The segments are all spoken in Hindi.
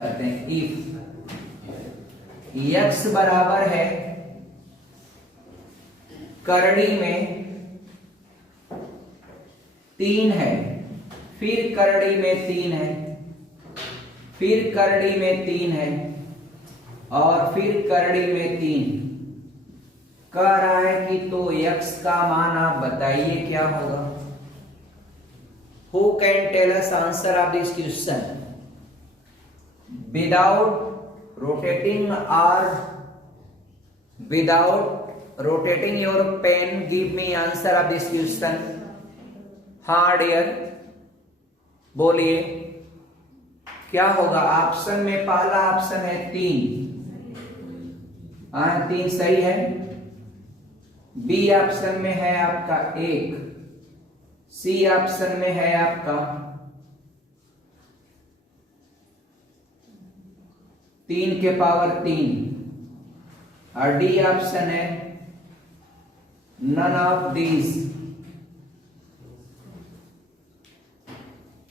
करते हैं इफ x बराबर है करड़ी में 3 है, फिर करड़ी में 3 है, फिर करड़ी में 3 है और फिर करड़ी में 3 कह रहा है कि तो x का मान आप बताइए क्या होगा। Who can tell us answer of this question without rotating your pen? Give me answer of this question. हाँ डियर बोलिए क्या होगा। ऑप्शन में पहला ऑप्शन है 3, 3 सही है। बी ऑप्शन में है आपका 1, सी ऑप्शन में है आपका 3 के पावर 3 और डी ऑप्शन है none of these.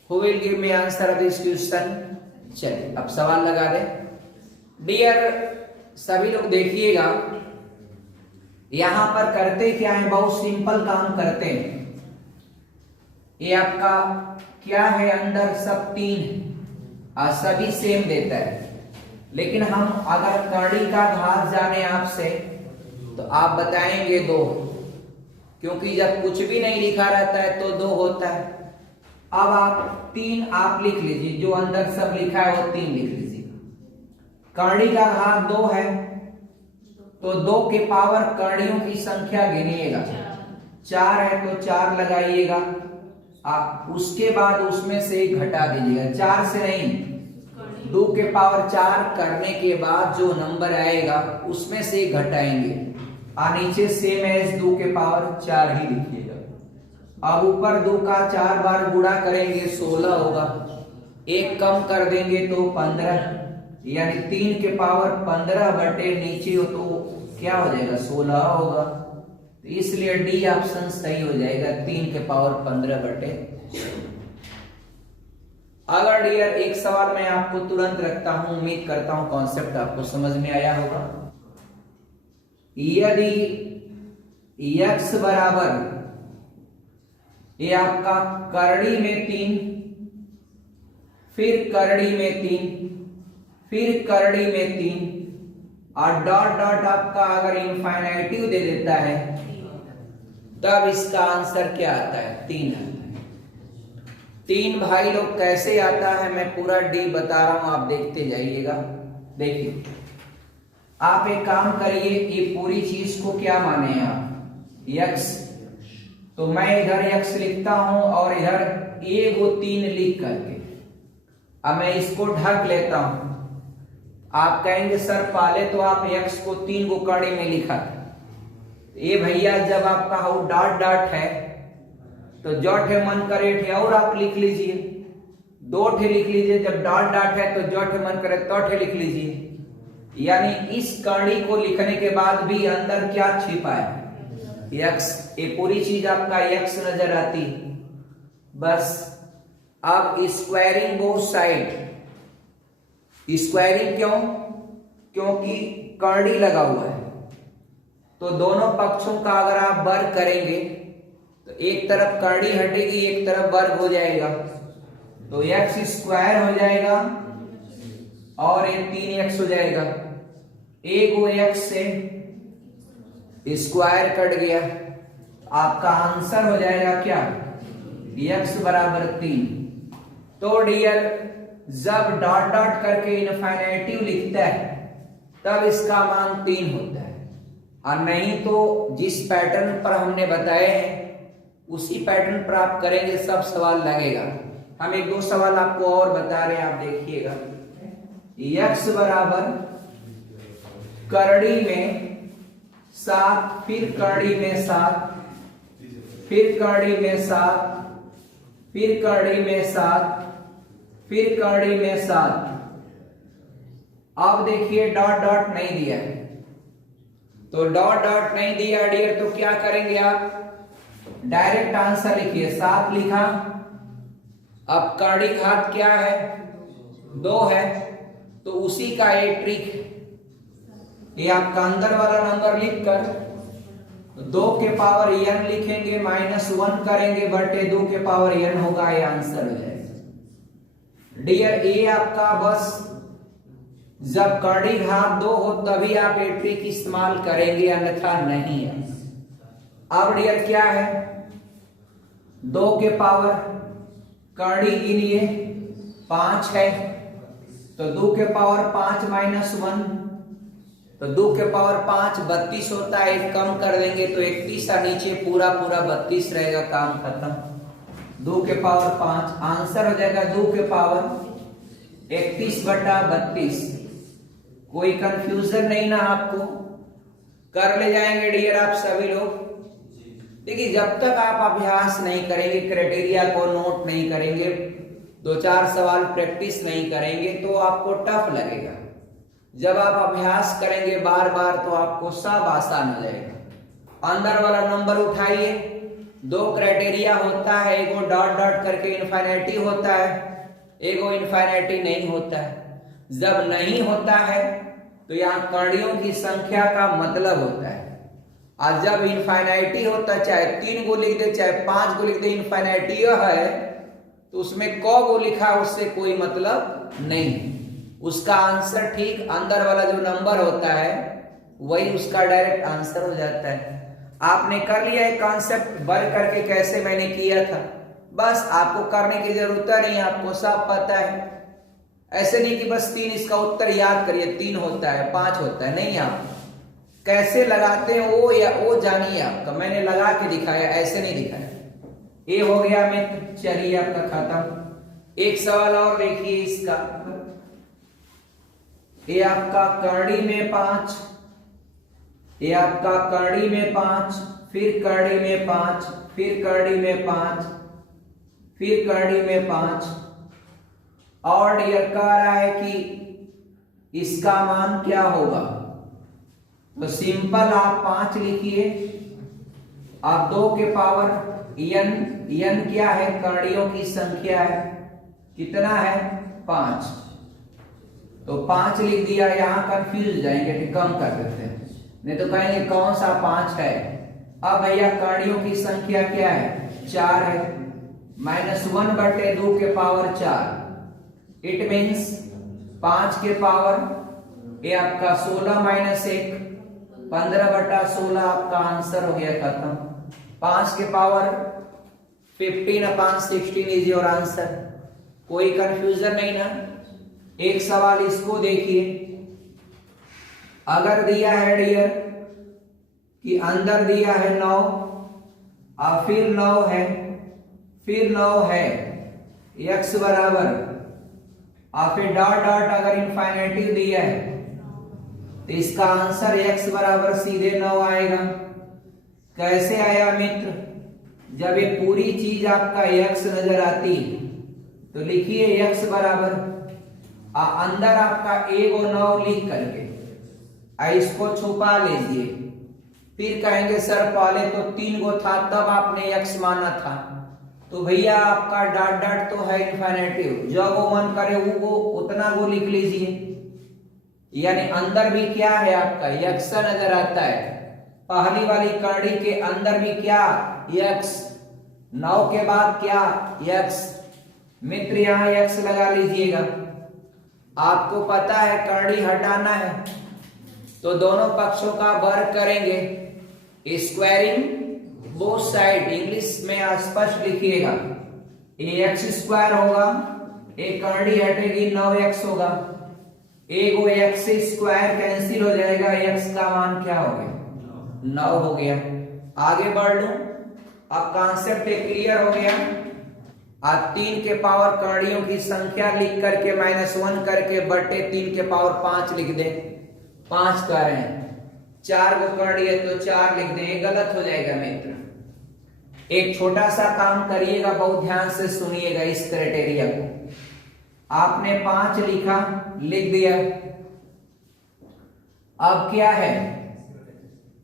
Who will give me answer of this question? चलिए अब सवाल लगा दे डियर सभी लोग। देखिएगा यहां पर करते क्या है, बहुत सिंपल काम करते हैं। ये आपका क्या है, अंदर सब 3 और सभी सेम देता है, लेकिन हम अगर करड़ी का घात जाने आपसे तो आप बताएंगे 2, क्योंकि जब कुछ भी नहीं लिखा रहता है तो 2 होता है। अब आप 3 आप लिख लीजिए, जो अंदर सब लिखा है वो 3 लिख लीजिए। करड़ी का घात 2 है तो 2 के पावर कड़ियों की संख्या गिनिएगा, 4 है तो 4 लगाइएगा। आप उसके बाद उसमें से घटा दीजिएगा, 4 से नहीं 2 के पावर 4 करने के बाद जो नंबर आएगा उसमें से घटाएंगे और नीचे सेम एज 2 के पावर 4 ही लिखिएगा। अब ऊपर 2 का 4 बार गुणा करेंगे 16 होगा, 1 कम कर देंगे तो 15, यानी 3 के पावर 15 बटे नीचे हो तो क्या हो जाएगा 16 होगा। तो इसलिए डी ऑप्शन सही हो जाएगा, 3 के पावर 15 बटे। अगर डियर एक सवाल मैं आपको तुरंत रखता हूं, उम्मीद करता हूं कॉन्सेप्ट आपको समझ में आया होगा। यदि x बराबर ये आपका करड़ी में 3, फिर करड़ी में 3, फिर करड़ी में 3 और डॉट डॉट आपका अगर इनफाइनाइटिव दे देता है तब इसका आंसर क्या आता है, 3 आता है। 3 भाई लोग कैसे आता है मैं पूरा डी बता रहा हूं, आप देखते जाइएगा। देखिए आप एक काम करिए, ये पूरी चीज को क्या माने आप x, तो मैं इधर x लिखता हूं और इधर a को 3 लिख करके अब मैं इसको ढक लेता हूं। आप कहेंगे सर पहले तो आप x को 3 को कड़ी में लिखा था। ये भैया जब आपका हो डॉट डॉट है तो जो ठे मन करे ठे और आप लिख लीजिए, 2 ठे लिख लीजिए। जब डॉट डॉट है तो जो ठे मन करे तो ठे लिख लीजिए। यानी इस कड़ी को लिखने के बाद भी अंदर क्या छिपा है, x। ये पूरी चीज आपका x नजर आती है। बस अब स्क्वायरिंग बोथ साइड, स्क्वायरिंग क्यों, क्योंकि करड़ी लगा हुआ है तो दोनों पक्षों का अगर आप वर्ग करेंगे तो एक तरफ करड़ी हटेगी, एक तरफ वर्ग हो जाएगा, तो x स्क्वायर हो जाएगा और ये 3x हो जाएगा। एक वो x से स्क्वायर कट गया, आपका आंसर हो जाएगा क्या, x बराबर 3। तो डियर जब डॉट डॉट करके इनफाइनाइटिव लिखता है तब इसका मान 3 होता है, और नहीं तो जिस पैटर्न पर हमने बताए हैं उसी पैटर्न पर आप करेंगे सब सवाल लगेगा। हम 1-2 सवाल आपको और बता रहे हैं, आप देखिएगा। x बराबर करड़ी में 7, फिर करड़ी में 7, फिर करड़ी में 7, फिर करड़ी में 7, फिर करड़ी में 7। अब देखिए डॉट डॉट नहीं दिया है, तो डॉट डॉट नहीं दिया डियर, तो क्या करेंगे आप, डायरेक्ट आंसर लिखिए। 7 लिखा, अब करड़ी घात क्या है 2 है, तो उसी का ये ट्रिक है। ये आपका अंदर वाला नंबर लिखकर 2 के पावर n लिखेंगे, -1 करेंगे, बटे 2 के पावर n होगा, ये आंसर हो जाएगा। डियर ये आपका बस जब कड़ी घात 2 हो तभी आप ये ट्रिक इस्तेमाल करेंगे, अन्यथा नहीं है। अब डियर क्या है, 2 के पावर कड़ी गिनिए 5 है, तो 2 के पावर 5 -1, तो 2 के पावर 5 32 होता है, एक कम कर देंगे तो 31, और नीचे पूरा 32 रहेगा, काम खत्म। 2 के पावर 5 आंसर हो जाएगा 2 के पावर 31/32। कोई कंफ्यूजन नहीं ना आपको, कर ले जाएंगे डियर आप सभी लोग। देखिए जब तक आप अभ्यास नहीं करेंगे, क्राइटेरिया को नोट नहीं करेंगे, 2-4 सवाल प्रैक्टिस नहीं करेंगे तो आपको टफ लगेगा। जब आप अभ्यास करेंगे बार बार तो आपको सब आसान हो जाएगा। अंदर वाला नंबर उठाइए, 2 क्राइटेरिया होता है, एगो डॉट डॉट करके इनफाइनाइटी होता है, एगो इनफाइनाइटी नहीं होता है। जब नहीं होता है तो यहाँ कड़ियों की संख्या का मतलब होता है, और जब इनफाइनाइटी होता है, चाहे 3 गो लिख दे चाहे 5 गो लिख दे, इनफाइनाइटी है तो उसमें क गो लिखा उससे कोई मतलब नहीं। उसका आंसर ठीक अंदर वाला जो नंबर होता है वही उसका डायरेक्ट आंसर हो जाता है। आपने कर लिया है कॉन्सेप्ट, वर्क करके कैसे मैंने किया था, बस आपको करने की जरूरत नहीं, आपको सब पता है। ऐसे नहीं कि बस 3 इसका उत्तर याद करिए, 3 होता है 5 होता है, नहीं। आप कैसे लगाते हैं ओ या ओ जानिए आपका, मैंने लगा के दिखाया, ऐसे नहीं दिखाया। ये हो गया मित्र, चलिए आपका खत्म। एक सवाल और देखिए इसका, ये आपका कड़ी में 5, ये आपका कड़ी में 5, फिर कड़ी में 5, फिर कड़ी में 5, फिर कड़ी में 5, और डियर कह रहा है कि इसका मान क्या होगा। तो सिंपल आप 5 लिखिए, आप 2 के पावर n क्या है, कड़ियों की संख्या है, कितना है 5, तो 5 लिख दिया। यहां कंफ्यूज जाएंगे तो कम कर देते हैं, नहीं तो कहेंगे कौन सा 5 है। अब भैया कड़ियों की संख्या क्या है, 4 है, -1 बटे 2 के पावर 4, इट मीन्स 5 के पावर ये आपका 16 - 1 15/16 आपका आंसर हो गया, खत्म। 5 के पावर 15/16 इज योर आंसर। कोई कंफ्यूजन नहीं ना। एक सवाल इसको देखिए, अगर दिया है डियर कि अंदर दिया है 9 और फिर 9 है, फिर 9 है, x बराबर, और फिर डॉट डॉट अगर इनफाइनाइटी दिया है तो इसका आंसर x बराबर सीधे 9 आएगा। कैसे आया मित्र, जब ये पूरी चीज आपका x नजर आती है तो लिखिए x बराबर, अंदर आपका 1 और 9 लिख करके इसको छुपा लीजिए। फिर कहेंगे सर पहले तो 3 गो था तब आपने x माना था, तो भैया आपका डॉट डॉट तो है इनफिनिटिव, जो वो मन करे वो उतना वो लिख लीजिए। यानी अंदर भी क्या है आपका x नजर आता है, पहली वाली कड़ी के अंदर भी क्या x, 9 के बाद क्या x। मित्र यहाँ x लगा लीजिएगा। आपको पता है कड़ी हटाना है तो दोनों पक्षों का वर्ग करेंगे, स्क्वायरिंग बोथ साइड, इंग्लिश में स्पष्ट लिखिएगा, x² होगा, एक कड़ी हटेगी 9x होगा, एक वो x² कैंसिल हो जाएगा, x का मान क्या हो गया 9 हो गया। आगे बढ़ लूं, अब कॉन्सेप्ट क्लियर हो गया। आज 3 के पावर कड़ियों की संख्या लिख करके -1 करके बटे 3 के पावर 5 लिख दे, 5 कर रहे हैं, 4 को कड़ी है तो 4 लिख दें, गलत हो जाएगा मित्र। एक छोटा सा काम करिएगा, बहुत ध्यान से सुनिएगा इस क्राइटेरिया को। आपने 5 लिखा, लिख दिया, अब क्या है,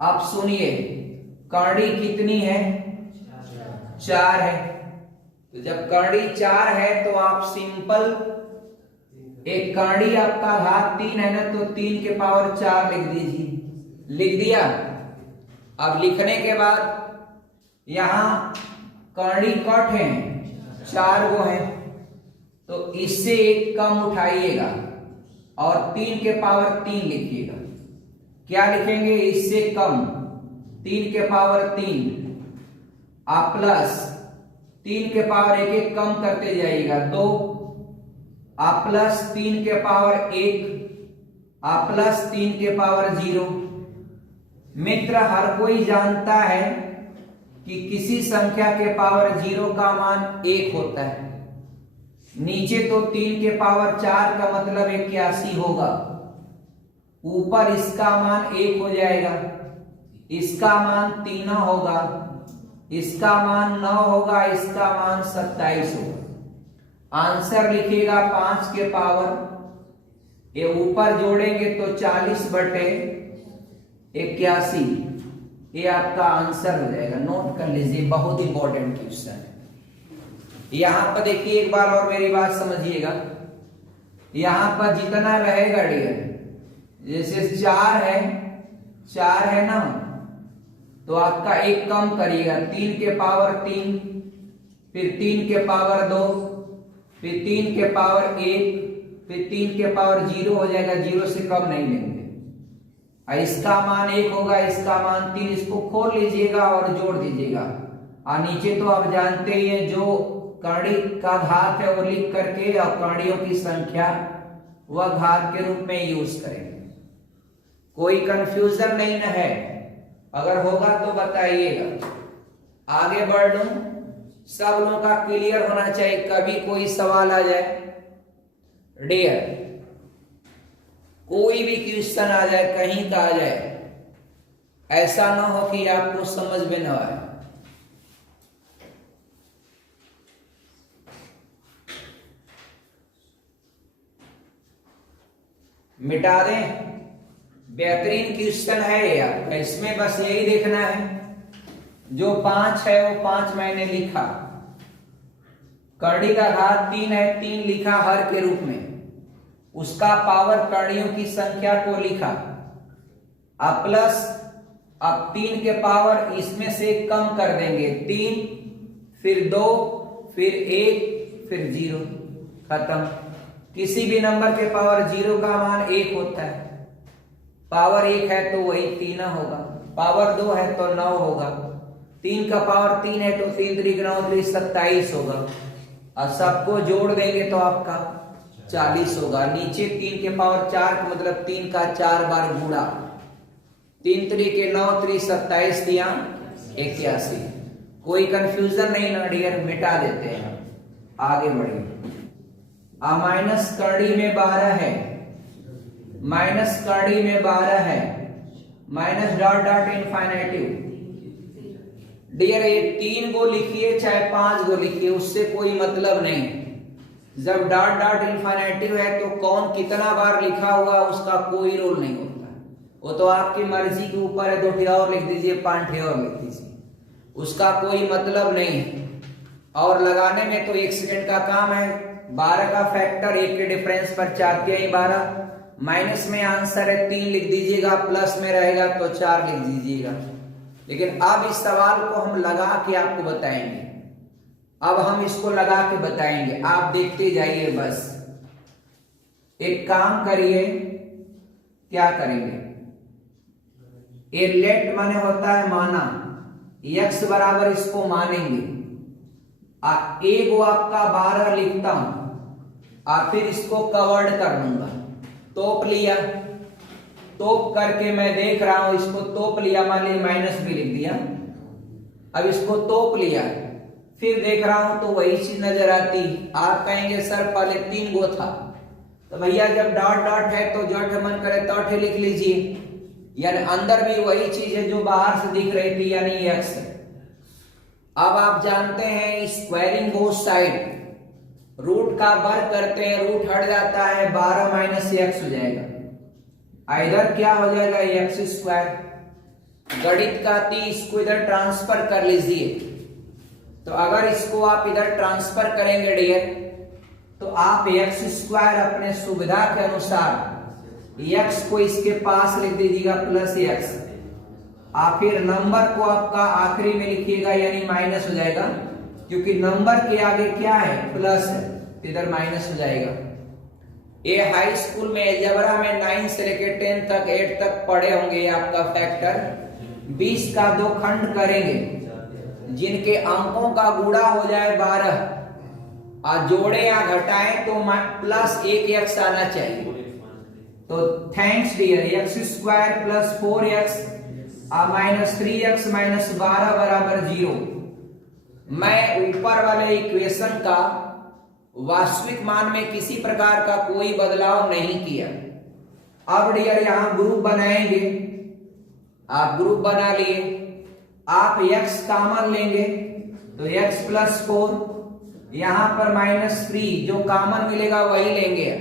अब सुनिए कड़ी कितनी है 4 है, तो जब कड़ी 4 है तो आप सिंपल एक कर्णी आपका घात 3 है ना, तो 3 के पावर 4 लिख दीजिए। लिख दिया। अब लिखने के बाद यहां कर्णी कट है, 4 गो है, तो इससे एक कम उठाइएगा और 3 के पावर 3 लिखिएगा। क्या लिखेंगे? इससे कम 3 के पावर 3 आप प्लस 3 के पावर 1 1 कम करते जाइएगा 2 आप प्लस 3 के पावर 1 आप प्लस 3 के पावर 0। मित्र, हर कोई जानता है कि किसी संख्या के पावर 0 का मान 1 होता है। नीचे तो 3 के पावर 4 का मतलब 81 होगा, ऊपर इसका मान 1 हो जाएगा, इसका मान 3 होगा, इसका मान 9 होगा, इसका मान 27 होगा। आंसर लिखिएगा 5 के पावर, ये ऊपर जोड़ेंगे तो 40 बटे 81, ये आपका आंसर हो जाएगा। नोट कर लीजिए, बहुत इंपॉर्टेंट क्वेश्चन है। यहां पर देखिए, एक बार और मेरी बात समझिएगा। यहां पर जितना रहेगा डियर, जैसे 4 है ना, तो आपका एक कम करिएगा, 3 के पावर 3, फिर 3 के पावर 2, फिर 3 के पावर 1, फिर 3 के पावर 0 हो जाएगा, 0 से कम नहीं लेंगे। इसका मान 1 होगा, इसका मान 3, इसको खोल लीजिएगा और जोड़ दीजिएगा। और नीचे तो आप जानते ही हैं, जो कर्णी का घात है वो लिख करके और कर्णियों की संख्या वह घात के रूप में यूज करेंगे। कोई कंफ्यूजन नहीं न है? अगर होगा तो बताइएगा। आगे बढ़ लूं, सब लोगों का क्लियर होना चाहिए, कभी कोई सवाल आ जाए डियर, कोई भी क्वेश्चन आ जाए, कहीं का आ जाए, ऐसा ना हो कि आपको समझ में न आए। मिटा दें, बेहतरीन क्वेश्चन है ये आपका। इसमें बस यही देखना है, जो 5 है वो 5 मैंने लिखा, कर्णी का घात 3 है, 3 लिखा हर के रूप में, उसका पावर कर्णियों की संख्या को लिखा, अब प्लस, अब 3 के पावर इसमें से कम कर देंगे, 3 फिर 2 फिर 1 फिर 0, खत्म। किसी भी नंबर के पावर 0 का मान 1 होता है, पावर 1 है तो वही 3 होगा, पावर 2 है तो 9 होगा, 3 का पावर 3 है तो 3 3 9 27 होगा, और सबको जोड़ देंगे तो आपका 40 होगा। नीचे 3 के पावर 4 का मतलब 3 का 4 बार गुणा, 3 3 के 9 3 27 दिया 81। कोई कंफ्यूजन नहीं ना डियर, मिटा देते हैं। आगे बढ़िए। माइनस कर्णी में 12 है, माइनस कर्णी में 12 है, माइनस डॉट डॉट इनफाइनेटिव। डियर ये 3 गो लिखिए चाहे 5 गो लिखिए, उससे कोई मतलब नहीं। जब डॉट डॉट इनफाइनेटिव है तो कौन कितना बार लिखा हुआ उसका कोई रोल नहीं होता, वो तो आपकी मर्जी के ऊपर है। 2 ठे और लिख दीजिए, 5 ठे और लिख दीजिए, उसका कोई मतलब नहीं। और लगाने में तो 1 सेकंड का काम है। 12 का फैक्टर 1 के डिफरेंस पर 4 के 12, माइनस में आंसर है 3 लिख दीजिएगा, प्लस में रहेगा तो 4 लिख दीजिएगा। लेकिन अब इस सवाल को हम लगा के आपको बताएंगे, अब हम इसको लगा के बताएंगे, आप देखते जाइए। बस एक काम करिए, क्या करेंगे, ये लेट माने होता है माना, x बराबर इसको मानेंगे, एक वो आपका 12 लिखता हूं, फिर इसको कवर्ड कर लूंगा, तोप लिया, तोप करके मैं देख रहा हूं, इसको तोप लिया, मान लीजिए माइनस भी लिख दिया, अब इसको तोप लिया, फिर देख रहा हूं तो वही चीज नजर आती। आप कहेंगे सर पहले 3 गो था, तो भैया जब डॉट डॉट है तो जो मन करे तो लिख लीजिए, यानी अंदर भी वही चीज है जो बाहर से दिख रही थी, यानी x। अब आप जानते हैं स्क्वायरिंग बोथ साइड, रूट का वर्ग करते हैं, रूट हट जाता है, 12 माइनस x हो जाएगा, इधर क्या हो जाएगा x स्क्वायर। गणित का थी, इसको इधर ट्रांसफर कर लीजिए, तो अगर इसको आप इधर ट्रांसफर करेंगे डियर, तो आप एक्स स्क्वायर अपने सुविधा के अनुसार एक्स को इसके पास लिख दीजिएगा प्लस एक्स, आप फिर नंबर को आपका आखिरी में लिखिएगा यानी माइनस हो जाएगा, क्योंकि नंबर के आगे क्या है प्लस है, इधर माइनस हो जाएगा। ये हाई स्कूल में अलजेब्रा में 9 से लेकर 10 तक 8 तक पढ़े होंगे। ये आपका फैक्टर 20 का 2 खंड करेंगे, जिनके अंकों का गुणा हो जाए 12 और जोड़े या घटाएं तो प्लस 1x आना चाहिए। तो thanks dear, x square plus 4x minus 3x minus 12 बराबर 0। मैं ऊपर वाले इक्वेशन का वास्तविक मान में किसी प्रकार का कोई बदलाव नहीं किया। अब डियर यहां ग्रुप बनाएंगे, आप ग्रुप बना लिए, आप x कॉमन लेंगे तो x प्लस 4, यहां पर माइनस 3 जो कॉमन मिलेगा वही लेंगे।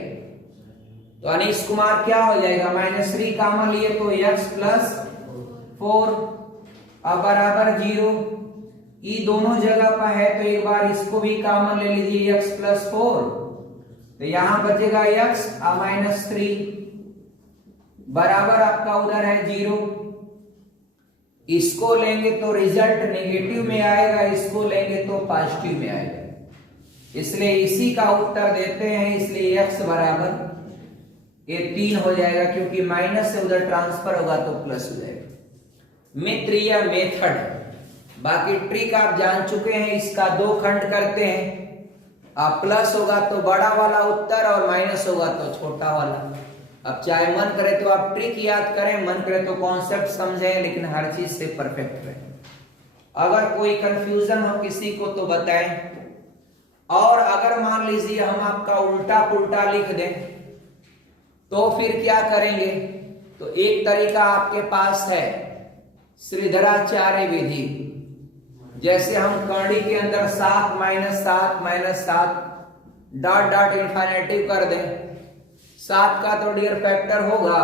तो अनीश कुमार क्या हो जाएगा, माइनस 3 कॉमन लिए तो x प्लस 4 अब बराबर 0। ये दोनों जगह पर है तो एक बार इसको भी कॉमन ले लीजिए x प्लस 4, तो यहां बचेगा x माइनस 3 बराबर आपका उधर है 0। इसको लेंगे तो रिजल्ट नेगेटिव में आएगा, इसको लेंगे तो पॉजिटिव में आएगा, इसलिए इसी का उत्तर देते हैं। इसलिए x बराबर ये 3 हो जाएगा, क्योंकि माइनस से उधर ट्रांसफर होगा तो प्लस हो जाएगा। मित्र यह मेथड, बाकी ट्रिक आप जान चुके हैं। इसका 2 खंड करते हैं, अब प्लस होगा तो बड़ा वाला उत्तर और माइनस होगा तो छोटा वाला। अब चाहे मन करे तो आप ट्रिक याद करें, मन करे तो कॉन्सेप्ट समझें, लेकिन हर चीज से परफेक्ट रहे। अगर कोई कंफ्यूजन हो किसी को तो बताएं। और अगर मान लीजिए हम आपका उल्टा पुल्टा लिख दें तो फिर क्या करेंगे, तो एक तरीका आपके पास है श्रीधराचार्य विधि। जैसे हम कड़ी के अंदर 7 minus 7 minus 7 dot dot infinitive कर दें, 7 का तो डियर फैक्टर होगा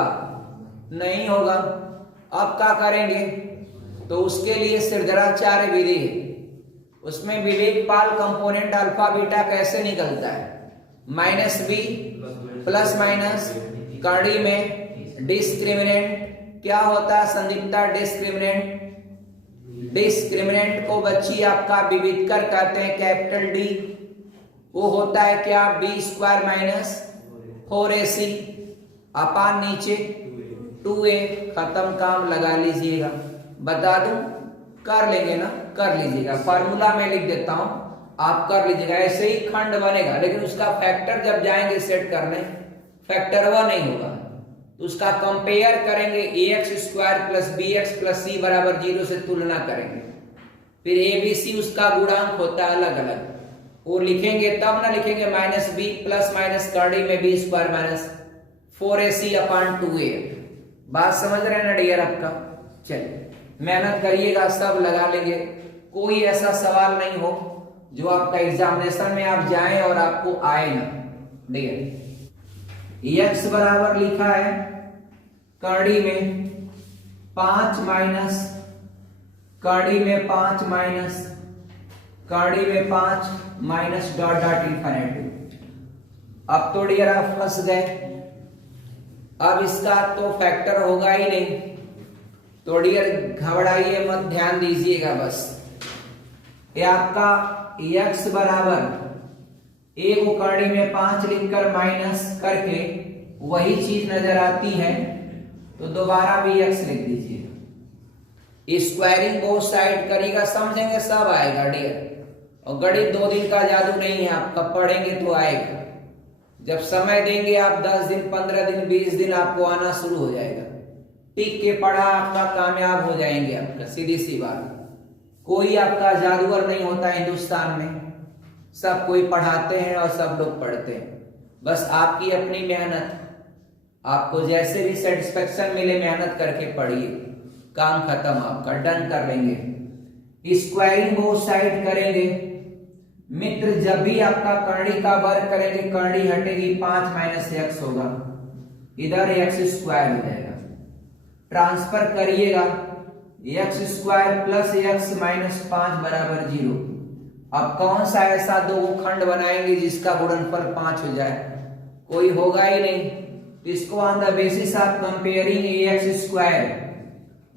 नहीं होगा। अब क्या करेंगे, तो उसके लिए श्रीधराचार्य विधि है, उसमें विवेकपाल कंपोनेंट अल्फा बीटा कैसे निकलता है, माइनस बी प्लस माइनस कड़ी में डिस्क्रिमिनेंट क्या होता है, संदिग्धता डिस्क्रिमिनेंट, डिस्क्रिमिनेंट को बच्ची आपका विविधकर कहते हैं कैपिटल डी, वो होता है क्या बी स्क्वायर माइनस 4ac अपान नीचे 2a। खत्म, काम लगा लीजिएगा। बता दूं, कर लेंगे ना, कर लीजिएगा, फार्मूला में लिख देता हूं, आप कर लीजिएगा। ऐसे ही खंड बनेगा, लेकिन उसका फैक्टर जब जाएंगे सेट करने फैक्टर वह नहीं होगा, तो उसका कंपेयर करेंगे ax square plus bx plus c बराबर 0 से तुलना करेंगे। फिर abc उसका गुणांक होता है अलग अलग, वो लिखेंगे तब ना लिखेंगे माइनस बी प्लस माइनस कड़ी में बी स्क्वायर माइनस 4ac अपान 2a। बात समझ रहे हैं ना डियर आपका? चलिए मेहनत करिएगा, सब लगा लेंगे। कोई ऐसा सवाल नहीं हो जो आपका एग्जामिनेशन में आप जाएं और आपको आए ना। डियर x बराबर लिखा है कड़ी में 5 माइनस कड़ी में 5 माइनस कड़ी में 5 माइनस डॉट डॉट इन्फिनिटी। अब तो डियर आप फंस गए, अब इसका तो फैक्टर होगा ही नहीं, तो डियर घबराइए मत, ध्यान दीजिएगा बस। ये आपका x बराबर a को कड़ी में 5 लिखकर माइनस करके वही चीज नजर आती है, तो दोबारा भी x लिख दीजिए। स्क्वायरिंग बोथ साइड करेगा, समझेंगे सब आएगा डियर। और गणित 2 दिन का जादू नहीं है, आप कब पढ़ेंगे तो आएगा। जब समय देंगे आप 10 दिन 15 दिन 20 दिन आपको आना शुरू हो जाएगा। टिक के पढ़ा आपका कामयाब हो जाएंगे आपका, सीधी सी बात। कोई आपका जादूगर नहीं होता हिंदुस्तान में, सब कोई पढ़ाते हैं और सब लोग पढ़ते हैं। बस आपकी अपनी मेहनत, आपको जैसे भी सेटिस्फेक्शन मिले मेहनत करके पढ़िए, काम खत्म, आपका डन कर लेंगे। स्क्वायरिंग बोथ साइड करेंगे मित्र, जब भी आपका कर्णी का वर्ग करेंगे कर्णी हटेगी, 5 माइनस x होगा, इधर x स्क्वायर हो जाएगा। ट्रांसफर करिएगा, x square plus x minus 5 बराबर 0। अब कौन सा ऐसा दो खंड बनाएंगे जिसका गुणनफल 5 हो जाए? कोई होगा ही नहीं। इसको on the basis of comparing ax square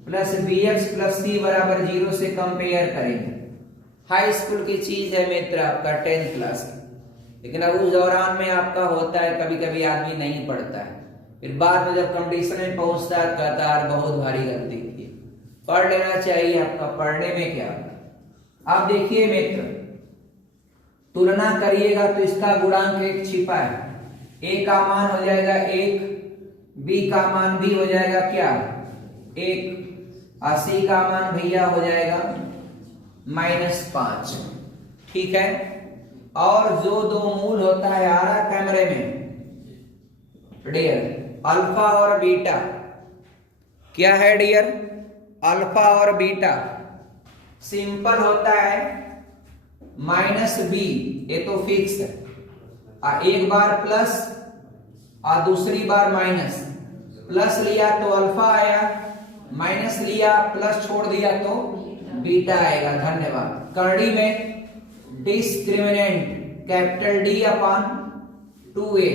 plus bx plus c बराबर 0 से कंपेयर करेंगे। हाई स्कूल की चीज है मित्र, आपका 10th क्लास की। लेकिन अब उस दौरान में आपका होता है, कभी कभी आदमी नहीं पढ़ता है, फिर बाद में जब कंपटीशन में पहुंचता है कहता है बहुत भारी गलती की। पढ़ लेना चाहिए, आपका पढ़ने में क्या। आप देखिए मित्र, तुलना करिएगा तो इसका गुणांक 1 छिपा है। ए का मान हो जाएगा 1, बी का मान भी हो जाएगा क्या 1, और सी का मान भैया हो जाएगा -5। ठीक है। और जो दो मूल होता है आरा कैमरे में डियर, अल्फा और बीटा, क्या है डियर? अल्फा और बीटा। सिंपल होता है -b, ये तो फिक्स है, एक बार प्लस और दूसरी बार माइनस। प्लस लिया तो अल्फा आया, माइनस लिया प्लस छोड़ दिया तो बीटा आएगा। धन्यवाद। करड़ी में discriminant capital D upon 2a।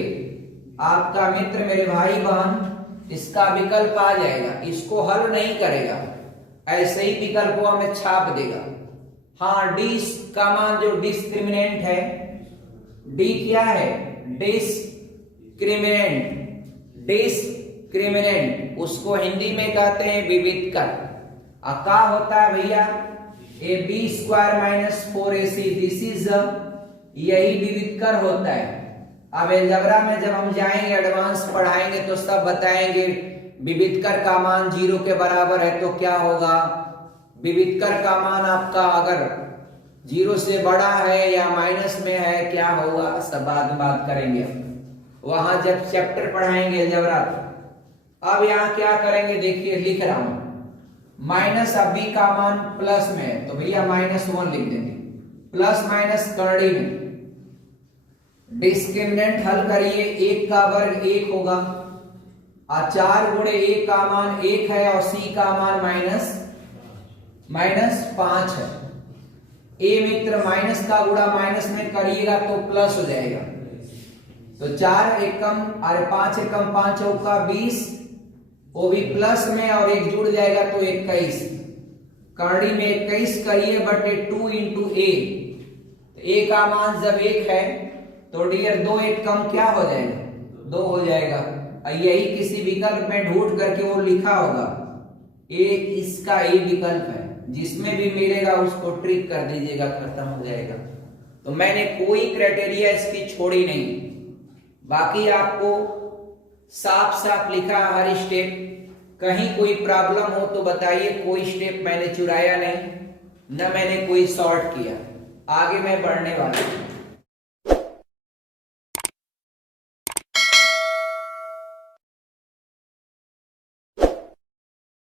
आपका मित्र मेरे भाई बहन इसका विकल्प आ जाएगा, इसको हल नहीं करेगा, ऐसे ही विकल्पों में छाप देगा। हाँ, डी का मान जो डिस्क्रिमिनेंट है, डी क्या है? डिस्क्रिमिनेंट, उसको हिंदी में कहते हैं विविधकर। का होता है भैया ab² - 4ac, दिस इज यही विविधकर होता है। अब अलजेब्रा में जब हम जाएंगे, एडवांस पढ़ाएंगे तो सब बताएंगे विविधकर का मान 0 के बराबर है तो क्या होगा, विविधकर का मान आपका अगर 0 से बड़ा है या माइनस में है क्या होगा, सब बाद में बात करेंगे वहां जब चैप्टर पढ़ाएंगे अलजेब्रा। अब यहाँ क्या करेंगे देखिए, लिख रहा हूं माइनस, अब बी का मान प्लस में है तो भैया -1 लिख देंगे। प्लस माइनस करड़ी में डिस्क्रिमिनेंट हल करिए, 1 का वर्ग 1 होगा, और 4 गुणे 1 का मान 1 है और सी का मान -5 है। ए मित्र माइनस का गुणा माइनस में करिएगा तो प्लस हो जाएगा, तो 4 एकम और 5 एकम 5 चौका 20, वो भी प्लस में, और 1 जुड़ जाएगा तो 21। करड़ी में 21 करिए बटे 2 इंटू ए। ए का मान जब 1 है तो डियर 2 1 कम क्या हो जाएगा, 2 हो जाएगा। यही किसी विकल्प में ढूंढ करके वो लिखा होगा, ए इसका ए विकल्प है, जिसमें भी मिलेगा उसको ट्रिक कर दीजिएगा, खत्म हो जाएगा। तो मैंने कोई क्राइटेरिया इसकी छोड़ी नहीं, बाकी आपको साफ साफ लिखा हर स्टेप। कहीं कोई प्रॉब्लम हो तो बताइए, कोई स्टेप मैंने चुराया नहीं, न मैंने कोई शॉर्ट किया। आगे मैं बढ़ने वाला हूं।